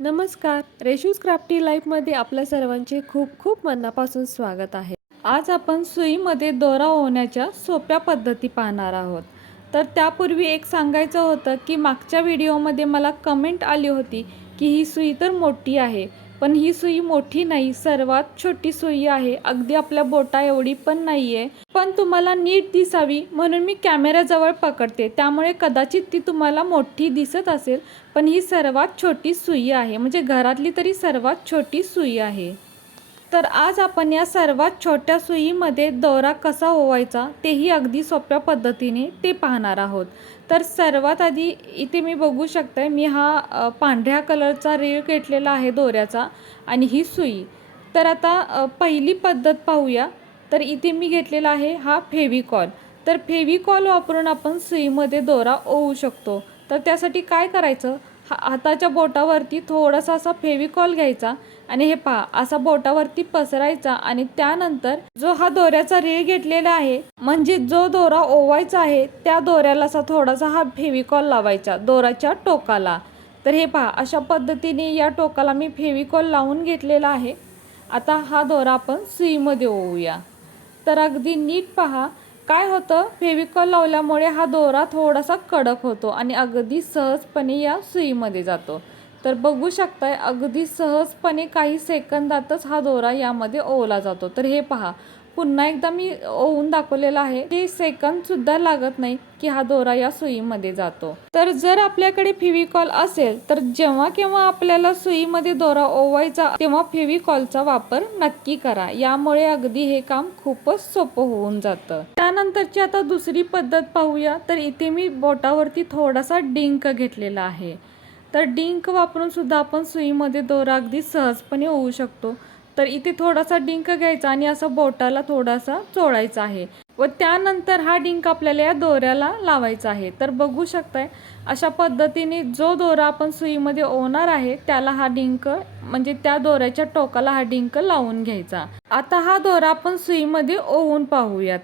नमस्कार. रेशूज क्राफ्टी लाईफमध्ये आपल्या सर्वांचे खूप खूप मनापासून स्वागत आहे. आज आपण सुईमध्ये दोरा ओवण्याच्या सोप्या पद्धती पाहणार आहोत. तर त्यापूर्वी एक सांगायचं होतं की मागच्या व्हिडिओमध्ये मला कमेंट आली होती की ही सुई तर मोठी आहे पण ही सुई मोठी नाही सर्वात छोटी सुई आहे. अगदी आपल्या बोटा एवढी पण नाही आहे पण तुम्हाला नीट दिसावी म्हणून मी कॅमेऱ्याजवळ पकडते. त्यामुळे कदाचित ती तुम्हाला मोठी दिसत असेल पण ही सर्वात छोटी सुई आहे. म्हणजे घरातली तरी सर्वात छोटी सुई आहे. तर आज आपण या सर्वात छोट्या सुईमध्ये दोरा कसा ओवायचा तेही अगदी सोप्या पद्धतीने ते पाहणार आहोत. तर सर्वात आधी इथे मी बघू शकते मी हा पांढऱ्या कलरचा रेळ घेतलेला आहे दोऱ्याचा आणि ही सुई. तर आता पहिली पद्धत पाहूया. तर इथे मी घेतलेला आहे हा फेविकॉल तर फेविकॉल वापरून आपण सुईमध्ये दोरा ओवू शकतो. तर त्यासाठी काय करायचं? हा हाताच्या बोटावरती थोडासा असा फेविकॉल घ्यायचा आणि हे पहा असा बोटावरती पसरायचा आणि त्यानंतर जो हा दोऱ्याचा रेळ घेतलेला आहे म्हणजे जो दोरा ओवायचा आहे त्या दोऱ्याला असा थोडासा हा फेविकॉल लावायचा दोराच्या टोकाला. तर हे पहा अशा पद्धतीने या टोकाला मी फेविकॉल लावून घेतलेला आहे. आता हा दोरा आपण सुईमध्ये ओवूया. तर अगदी नीट पहा काय होतं? फेविकॉल लावल्यामुळे हा दोरा थोडासा कडक होतो आणि अगदी सहजपणे या सुईमध्ये जातो. तर बघू शकताय अगदी सहजपणे काही सेकंदातच हा दोरा यामध्ये ओवला जातो. तर हे पहा पुन्हा एकदा मी ओवून दाखवलेला आहे ते सेकंद सुद्धा लागत नाही की हा दोरा या सुईमध्ये जातो. तर जर आपल्याकडे फेविकॉल असेल तर जेव्हा केव्हा आपल्याला सुईमध्ये दोरा ओवायचा तेव्हा फेविकॉलचा वापर नक्की करा. यामुळे अगदी हे काम खूपच सोपं होऊन जातं. त्यानंतरची आता दुसरी पद्धत पाहूया. तर इथे मी बोटावरती थोडासा डिंक घेतलेला आहे. तर डिंक वापरून सुद्धा आपण सुईमध्ये दोरा अगदी सहजपणे होऊ शकतो. तर इथे थोडासा डिंक घ्यायचा आणि असा बोटाला थोडासा चोळायचा आहे. व त्यानंतर हा डिंक आपल्याला या दोऱ्याला लावायचा आहे. तर बघू शकताय अशा पद्धतीने जो दोरा आपण सुईमध्ये ओणार आहे त्याला हा डिंक म्हणजे त्या दोऱ्याच्या टोकाला हा डिंक लावून घ्यायचा. आता हा दोरा आपण सुईमध्ये ओवून पाहूयात.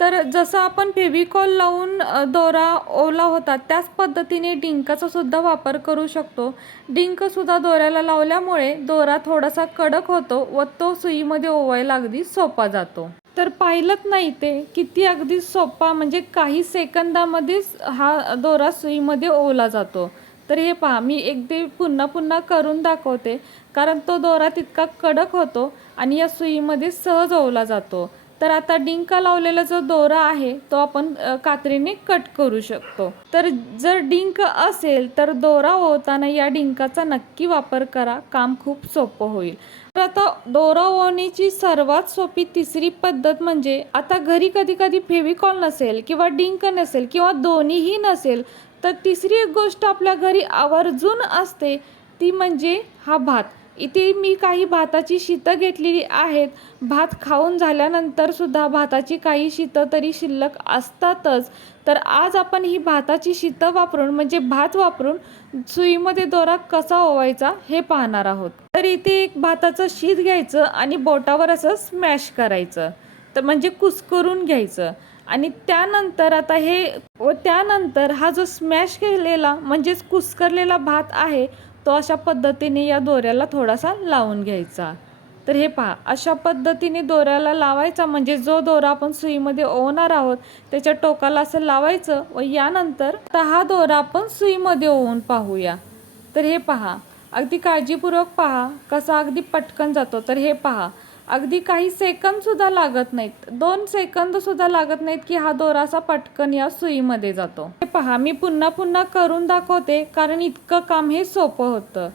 तर जसं आपण फेविकॉल लावून दोरा ओला होता त्याच पद्धतीने डिंकाचा सुद्धा वापर करू शकतो. डिंकसुद्धा दोऱ्याला लावल्यामुळे दोरा थोडासा कडक होतो व तो सुईमध्ये ओवायला अगदी सोपा जातो. तर पाहिलंच नाही ते किती अगदी सोपा म्हणजे काही सेकंदामध्येच हा दोरा सुईमध्ये ओवला जातो. तर हे पहा मी एकदा पुन्हा पुन्हा करून दाखवते. कारण तो दोरा तितका कडक होतो आणि या सुईमध्ये सहज ओवला जातो. तर आता डिंक लावलेला जो दोरा आहे तो आपण कात्रीने कट करू शकतो. तर जर डिंक असेल तर दोरा ओवताना या डिंकाचा नक्की वापर करा. काम खूप सोपं होईल. तर आता दोरा ओवण्याची सर्वात सोपी तिसरी पद्धत म्हणजे आता घरी कधी कधी फेविकॉल नसेल किंवा डिंक नसेल किंवा दोन्हीही नसेल तर तिसरी एक गोष्ट आपल्या घरी आवर्जून असते ती म्हणजे हा भात. इथे मी काही भाताची शीतं घेतलेली आहेत. भात खाऊन झाल्यानंतर सुद्धा भाताची काही शीतं तरी शिल्लक असतातच. तर आज आपण ही भाताची शीतं वापरून म्हणजे भात वापरून सुईमध्ये दोरा कसा ओवायचा हे पाहणार आहोत. तर इथे एक भाताचं शीत घ्यायचं आणि बोटावर असं स्मॅश करायचं. तर म्हणजे कुस्करून घ्यायचं. आणि त्यानंतर आता हे व त्यानंतर हा जो स्मॅश केलेला म्हणजेच कुस्करलेला भात आहे तो अशा पद्धतीने या दोऱ्याला थोडासा लावून घ्यायचा. तर हे पहा अशा पद्धतीने दोऱ्याला लावायचा म्हणजे जो दोरा आपण सुईमध्ये ओवणार आहोत त्याच्या टोकाला असं लावायचं व यानंतर हा दोरा आपण सुईमध्ये ओवून पाहूया. तर हे पहा अगदी काळजीपूर्वक पहा कसा अगदी पटकन जातो. तर हे पहा अगदी काही सेकंद सुद्धा लागत नाहीत. दोन सेकंद सुद्धा लागत नाहीत की हा दोरासा पटकन या सुईमध्ये जातो. हे पहा मी पुन्हा पुन्हा करून दाखवते कारण इतकं काम हे सोपं होतं.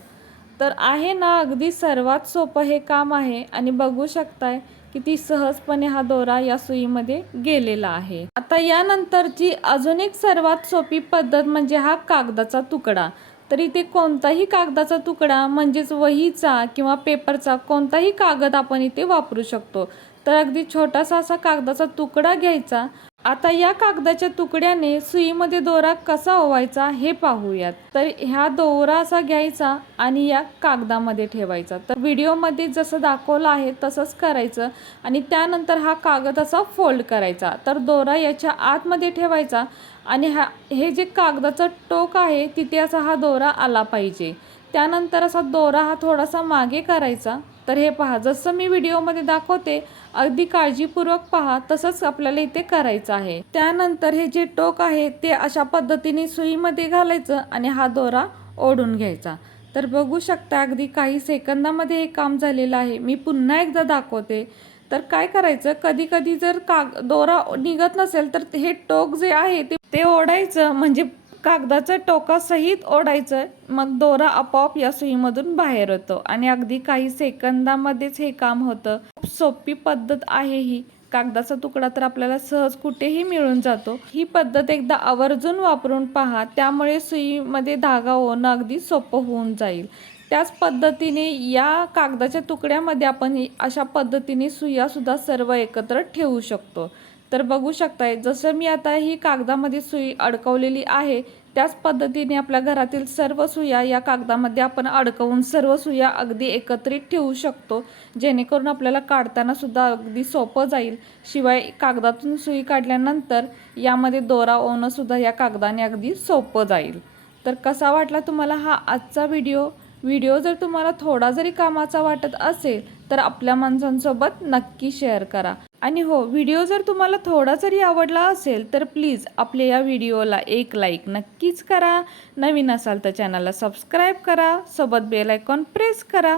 तर आहे ना अगदी सर्वात सोपं हे काम आहे. आणि बघू शकताय किती सहजपणे हा दोरा या सुईमध्ये गेलेला आहे. आता यानंतरची अजून एक सर्वात सोपी पद्धत म्हणजे हा कागदाचा तुकडा. तर इथे कोणताही कागदाचा तुकडा म्हणजेच वहीचा किंवा पेपरचा कोणताही कागद आपण इथे वापरू शकतो. तर अगदी छोटासा असा कागदाचा तुकडा घ्यायचा. आता या कागदाच्या तुकड्याने सुईमध्ये दोरा कसा ओवायचा हे पाहूयात. तर ह्या दोरा असा घ्यायचा आणि या कागदामध्ये ठेवायचा. तर व्हिडिओमध्ये जसं दाखवलं आहे तसंच करायचं आणि त्यानंतर हा कागद असा फोल्ड करायचा. तर दोरा याच्या आतमध्ये ठेवायचा आणि हा हे जे कागदाचं टोक आहे तिथे असा हा दोरा आला पाहिजे. त्यानंतर असा दोरा हा थोडासा मागे करायचा. तर हे पहा जसं मी व्हिडिओमध्ये दाखवते अगदी काळजीपूर्वक पहा तसंच आपल्याला इथे करायचं आहे. त्यानंतर हे जे टोक आहे ते अशा पद्धतीने सुईमध्ये घालायचं आणि हा दोरा ओढून घ्यायचा. तर बघू शकता अगदी काही सेकंदामध्ये हे काम झालेलं आहे. मी पुन्हा एकदा दाखवते. तर काय करायचं कधी कधी जर काग दोरा निघत नसेल तर हे टोक जे आहे ते ते ओढायचं म्हणजे कागदाचं टोकासहित ओढायचं मग दोरा आपोआप या सुईमधून बाहेर होतो आणि अगदी काही सेकंदामध्येच हे काम होतं. खूप सोपी पद्धत आहे ही. कागदाचा तुकडा तर आपल्याला सहज कुठेही मिळून जातो. ही पद्धत एकदा आवर्जून वापरून पहा त्यामुळे सुईमध्ये धागा होणं अगदी सोपं होऊन जाईल. त्याच पद्धतीने या कागदाच्या तुकड्यामध्ये आपण अशा पद्धतीने सुयासुद्धा सर्व एकत्र ठेवू शकतो. तर बघू शकताय जसं मी आता ही कागदामध्ये सुई अडकवलेली आहे त्याच पद्धतीने आपल्या घरातील सर्व सुया या कागदामध्ये आपण अडकवून सर्व सुया अगदी एकत्रित ठेवू शकतो जेणेकरून आपल्याला काढताना सुद्धा अगदी सोपं जाईल. शिवाय कागदातून सुई काढल्यानंतर यामध्ये दोरा ओवणं सुद्धा या कागदाने अगदी सोपं जाईल. तर कसा वाटला तुम्हाला हा आजचा व्हिडिओ? व्हिडिओ जर तुम्हाला थोडा जरी कामाचा वाटत असेल तर आपल्या माणसांसोबत नक्की शेअर करा. आणि हो व्हिडिओ जर तुम्हाला थोडा जरी आवडला असेल तर प्लीज आपल्या या व्हिडिओला एक लाईक नक्कीच करा. नवीन असाल तर चॅनलला सबस्क्राईब करा. सोबत बेल आयकॉन प्रेस करा.